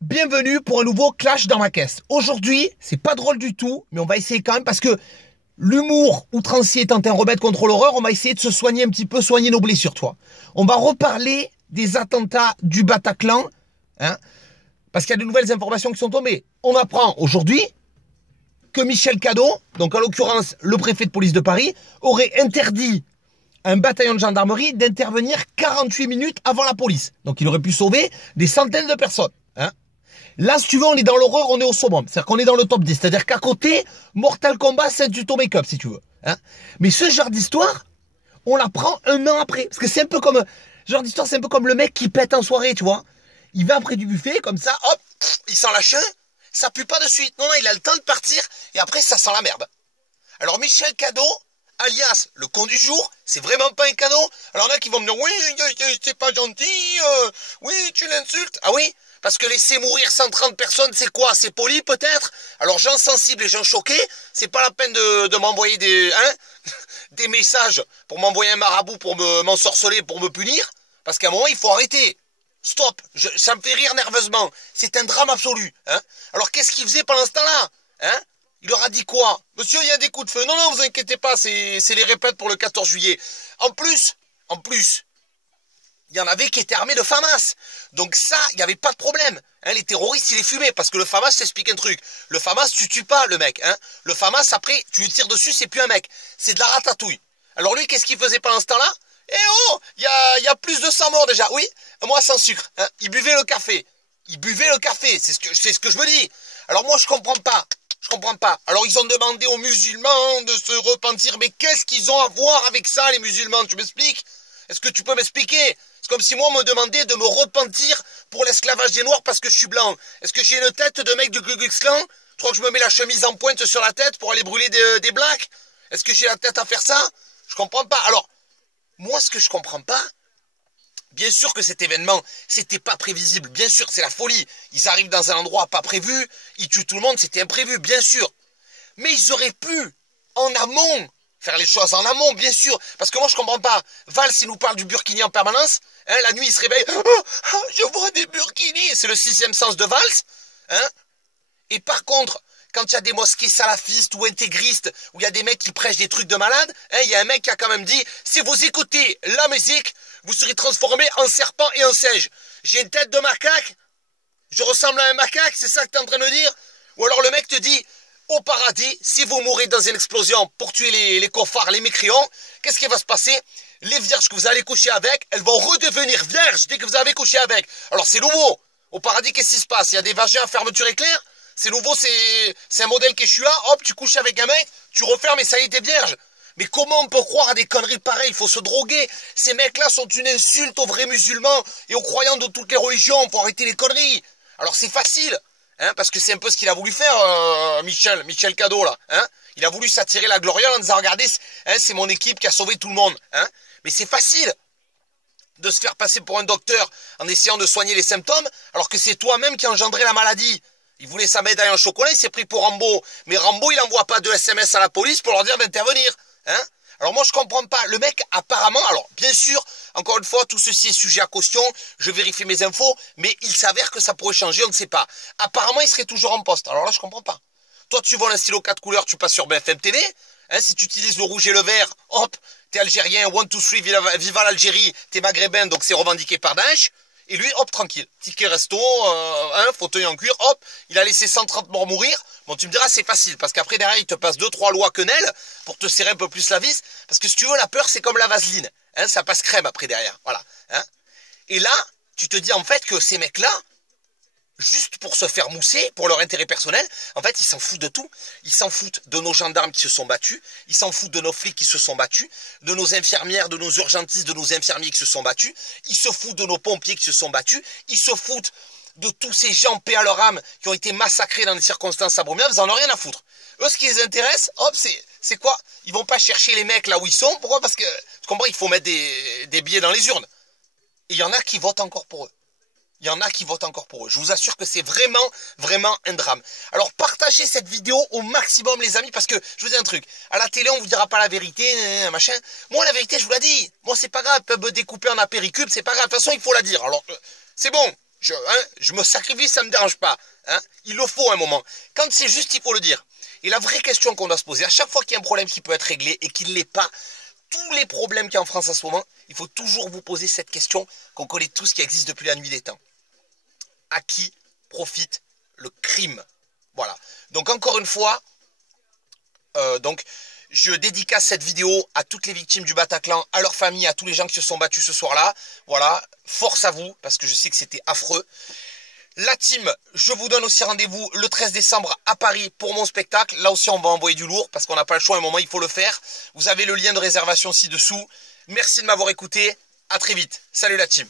Bienvenue pour un nouveau Clash dans ma caisse. Aujourd'hui, c'est pas drôle du tout, mais on va essayer quand même parce que l'humour outrancier étant un remède contre l'horreur, on va essayer de se soigner un petit peu, soigner nos blessures, toi. On va reparler des attentats du Bataclan, hein, parce qu'il y a de nouvelles informations qui sont tombées. On apprend aujourd'hui que Michel Cadot, donc en l'occurrence le préfet de police de Paris, aurait interdit à un bataillon de gendarmerie d'intervenir 48 minutes avant la police. Donc il aurait pu sauver des centaines de personnes. Hein. Là, si tu veux, on est dans l'horreur, on est au summum. C'est-à-dire qu'on est dans le top 10. C'est-à-dire qu'à côté, Mortal Kombat, c'est du tuto make-up, si tu veux. Hein. Mais ce genre d'histoire, on la prend un an après. Parce que c'est un peu comme... Ce genre d'histoire, c'est un peu comme le mec qui pète en soirée, tu vois. Il va après du buffet, comme ça, hop, il s'en lâche un. Ça pue pas de suite. Non, non, il a le temps de partir. Et après, ça sent la merde. Alors, Michel Cadot, alias le con du jour, c'est vraiment pas un cadeau. Alors, il y en a qui vont me dire, oui, c'est pas gentil, oui, tu l'insultes. Ah oui? Parce que laisser mourir 130 personnes, c'est quoi? C'est poli, peut-être? Alors, gens sensibles et gens choqués, c'est pas la peine de m'envoyer des messages pour m'envoyer un marabout pour m'ensorceler, pour me punir. Parce qu'à un moment, il faut arrêter. Stop. Ça me fait rire nerveusement. C'est un drame absolu. Hein. Alors, qu'est-ce qu'il faisait pendant ce temps-là? Hein? Il leur a dit quoi? Monsieur, il y a des coups de feu. Non, non, vous inquiétez pas, c'est les répètes pour le 14 juillet. En plus, il y en avait qui étaient armés de FAMAS. Donc ça, il n'y avait pas de problème. Hein, les terroristes, ils les fumaient. Parce que le FAMAS, t'explique un truc. Le FAMAS, tu tues pas le mec. Hein. Le FAMAS, après, tu lui tires dessus, c'est plus un mec. C'est de la ratatouille. Alors lui, qu'est-ce qu'il faisait pendant ce temps-là? Eh oh, il y a plus de 100 morts déjà. Oui, moi sans sucre. Hein. Il buvait le café. C'est ce que je me dis. Alors moi, je comprends pas. Alors ils ont demandé aux musulmans de se repentir. Mais qu'est-ce qu'ils ont à voir avec ça, les musulmans? Tu m'expliques? Est-ce que tu peux m'expliquer? C'est comme si moi on me demandait de me repentir pour l'esclavage des Noirs parce que je suis blanc. Est-ce que j'ai une tête de mec du Ku Klux Klan? Tu crois que je me mets la chemise en pointe sur la tête pour aller brûler des blacks? Est-ce que j'ai la tête à faire ça? Je comprends pas. Alors, moi ce que je comprends pas, bien sûr que cet événement, c'était pas prévisible. Bien sûr, c'est la folie. Ils arrivent dans un endroit pas prévu, ils tuent tout le monde, c'était imprévu, bien sûr. Mais ils auraient pu, en amont, faire les choses en amont, bien sûr. Parce que moi, je comprends pas. Valls, il nous parle du burkini en permanence. Hein, la nuit, il se réveille. Oh, je vois des burkinis. C'est le 6e sens de Valls. Hein. Et par contre, quand il y a des mosquées salafistes ou intégristes, où il y a des mecs qui prêchent des trucs de malades, hein, il y a un mec qui a quand même dit, si vous écoutez la musique, vous serez transformé en serpent et en singe. J'ai une tête de macaque, je ressemble à un macaque, c'est ça que tu es en train de dire? Ou alors le mec te dit, au paradis, si vous mourrez dans une explosion pour tuer les cofards, les mécréants, qu'est-ce qui va se passer? Les vierges que vous allez coucher avec, elles vont redevenir vierges dès que vous avez couché avec. Alors c'est nouveau. Au paradis, qu'est-ce qui se passe? Il y a des vagins à fermeture éclair? C'est nouveau, c'est un modèle Quechua. Hop, tu couches avec un mec, tu refermes et ça y est, t'es vierge. Mais comment on peut croire à des conneries pareilles? Il faut se droguer. Ces mecs-là sont une insulte aux vrais musulmans et aux croyants de toutes les religions. Il faut arrêter les conneries. Alors c'est facile, hein, parce que c'est un peu ce qu'il a voulu faire, Michel Cadot, là. Hein. Il a voulu s'attirer la gloriole en disant, regardez, hein, c'est mon équipe qui a sauvé tout le monde. Hein. Mais c'est facile de se faire passer pour un docteur en essayant de soigner les symptômes, alors que c'est toi-même qui as engendré la maladie. Il voulait sa médaille en chocolat, il s'est pris pour Rambo. Mais Rambo, il n'envoie pas de SMS à la police pour leur dire d'intervenir. Hein. Alors moi, je comprends pas. Le mec, apparemment, alors bien sûr, encore une fois, tout ceci est sujet à caution. Je vérifie mes infos, mais il s'avère que ça pourrait changer, on ne sait pas. Apparemment, il serait toujours en poste. Alors là, je comprends pas. Toi, tu voles un stylo 4 couleurs, tu passes sur BFM TV. Hein, si tu utilises le rouge et le vert, hop, t'es algérien, 1, 2, 3, viva l'Algérie, t'es maghrébin, donc c'est revendiqué par Daesh. Et lui, hop, tranquille. Ticket resto, fauteuil en cuir, hop, il a laissé 130 morts mourir. Bon, tu me diras, c'est facile, parce qu'après, derrière, il te passe 2-3 lois quenelles pour te serrer un peu plus la vis. Parce que si tu veux, la peur, c'est comme la vaseline. Hein, ça passe crème après, derrière. Voilà. Hein. Et là, tu te dis, en fait, que ces mecs-là, juste pour se faire mousser, pour leur intérêt personnel, en fait, ils s'en foutent de tout. Ils s'en foutent de nos gendarmes qui se sont battus, ils s'en foutent de nos flics qui se sont battus, de nos infirmières, de nos urgentistes, de nos infirmiers qui se sont battus, ils se foutent de nos pompiers qui se sont battus, ils se foutent de tous ces gens, paix à leur âme, qui ont été massacrés dans des circonstances abominables, ils en ont rien à foutre. Eux, ce qui les intéresse, hop, c'est quoi? Ils vont pas chercher les mecs là où ils sont. Pourquoi? Parce que, tu comprends, il faut mettre des billets dans les urnes. Et il y en a qui votent encore pour eux. Je vous assure que c'est vraiment, vraiment un drame. Alors partagez cette vidéo au maximum les amis, parce que je vous dis un truc. À la télé, on vous dira pas la vérité, machin. Moi, la vérité, je vous la dis. Moi, c'est pas grave, ils peuvent me découper en apéricube, c'est pas grave. De toute façon, il faut la dire. Alors, c'est bon. Je me sacrifie, ça me dérange pas. Hein. Il le faut un moment. Quand c'est juste, il faut le dire. Et la vraie question qu'on doit se poser, à chaque fois qu'il y a un problème qui peut être réglé et qu'il ne l'est pas, tous les problèmes qu'il y a en France en ce moment, il faut toujours vous poser cette question qu'on connaît tous, qui existe depuis la nuit des temps. À qui profite le crime? Voilà. Donc encore une fois, je dédicace cette vidéo à toutes les victimes du Bataclan, à leurs familles, à tous les gens qui se sont battus ce soir-là. Voilà, force à vous, parce que je sais que c'était affreux. La team, je vous donne aussi rendez-vous le 13 décembre à Paris pour mon spectacle. Là aussi, on va envoyer du lourd parce qu'on n'a pas le choix à un moment, il faut le faire. Vous avez le lien de réservation ci-dessous. Merci de m'avoir écouté. À très vite. Salut la team.